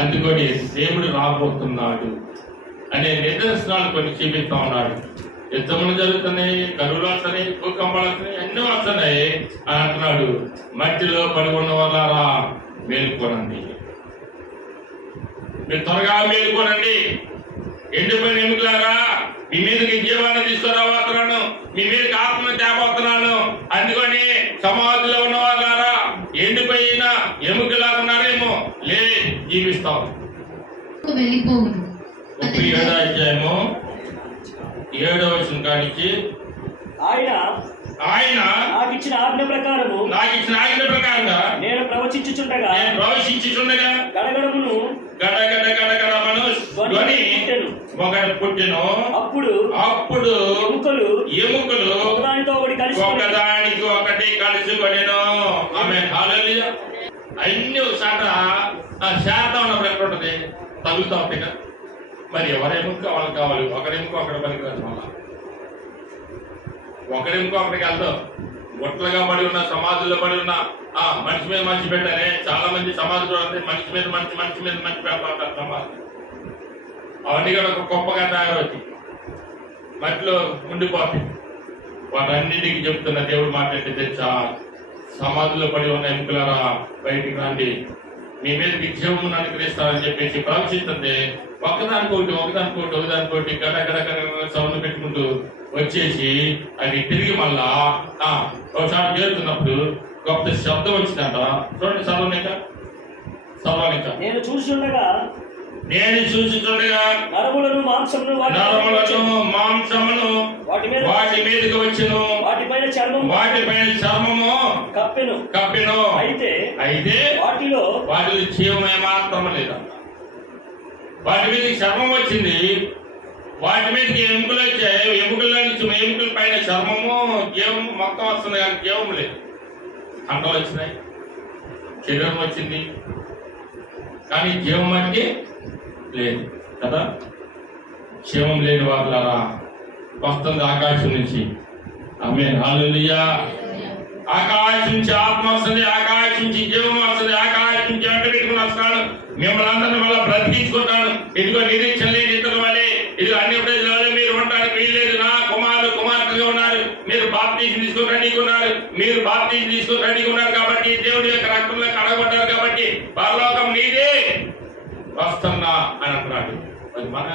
అందుకని దేవుడు రాబోతున్నాడు అనే నిదర్శనాలు కొన్ని చూపిస్తా ఉన్నాడు. యుద్ధములు జరుగుతున్నాయి, కరువులు వస్తున్నాయి, భూకంపాలు వస్తున్నాయి, అన్నీ వస్తున్నాయి అని అంటున్నాడు. మట్టిలో పడి ఉన్న వాళ్ళారా మేలుకోనండి, మీరు త్వరగా మేలుకోనండి. ఎండిపోయిన ఎముకలారా మీ మీదకి జీవాన్ని తీసుకురాబోతున్నాను, మీ మీదకి ఆత్మను తేబోతున్నాను. అందుకని సమాధిలో ఉన్న వాళ్ళారా ఎండిపోయిన ఎముకలా ఉన్నారేమో లే జీవిస్తాం. 37వ అధ్యాయము 7వ వచనం కానించి ఆయన నాకు ఇచ్చిన ఆజ్ఞ ప్రకారంగా నేను ప్రవచించుచుండగా గడగడమను ఒకటి పుట్టెను. అప్పుడు ఎముకలు ఒకదానికి ఒకటి కలుసుకొనెను. ఆమేన్, హల్లెలూయా. అన్ని శాతం ఉన్నప్పుడు ఎక్కడ ఉంటుంది, తగులుతా ఉంటాయి కదా. మరి ఎవరెముక వాళ్ళకి కావాలి, ఒకరెముక ఒకటి పనికిరాదు. మళ్ళా ఒకరెముక ఒకటికి వెళ్తాం. గుట్లగా పడి ఉన్న సమాధుల్లో పడి ఉన్న మనిషి మీద మనిషి పెట్టారే. చాలా మంది సమాధులు అంటే మనిషి మీద మనిషి పెడతా ఉంటారు సమాధులు. అవన్నీ కూడా ఒక గొప్పగా తయారవుతాయి, మట్టిలో ఉండిపోతాయి. వాటన్నిటికీ చెప్తున్న దేవుడు మాట్లాడితే తెలుసా, సమాధుల్లో పడి ఉన్న ఎముకలారా బయటికి రండి, మీ మీద జీవమును అనుగ్రహిస్తారని చెప్పేసి ప్రవచిస్తుంది. ఒకదానికోటి గడ సౌండ్ పెట్టుకుంటూ వచ్చేసి అవి తిరిగి మళ్ళా ఒకసారి చేరుతున్నప్పుడు గొప్ప శబ్దం వచ్చిందంట. చూడండి, సర్వనిక నేను చూస్తుండగా నరములను మాంసమును వాటి మీదకి వచ్చెను, వాటిపైన చర్మము కప్పెను. అయితే వాటిలో జీవమే మాత్రం లేదంట. వాటి మీదకి చర్మం వచ్చింది, వాటి మీదకి ఎముకలు వచ్చాయి. ఎముకల పైన చర్మము జీవము మొత్తం వస్తుంది, కానీ జీవము లేదు. కండలు వచ్చినాయి, శరీరం వచ్చింది, కానీ జీవం అంటే లేదు కదా. జీవం లేని వాళ్ళారా వస్తుంది ఆకాశం నుంచి. ఆమేన్, హల్లెలూయా. ఆకాశం నుంచి ఆత్మ వస్తుంది, ఆకాశం నుంచి జీవం వస్తుంది, ఆకాశం నుంచి అంట పెట్టుకుని వస్తాను. మిమ్మల్ని అందరినీ మళ్ళీ బ్రతికించుకుంటాను. ఇదిగో నిరీక్షణ లేని ఇతరుల వల్లే, ఇదిగో అన్ని ప్రజల మీరు ఉండడానికి వీల్లేదు. నా కుమార్తెగా ఉన్నారు, మీరు బాప్తీసం తీసుకుని రెడీగా ఉన్నారు కాబట్టి, దేవుడి యొక్క రక్తంలో కడగబడ్డారు కాబట్టి పరలోకం నీదే వస్తున్నా అని అంటున్నాడు.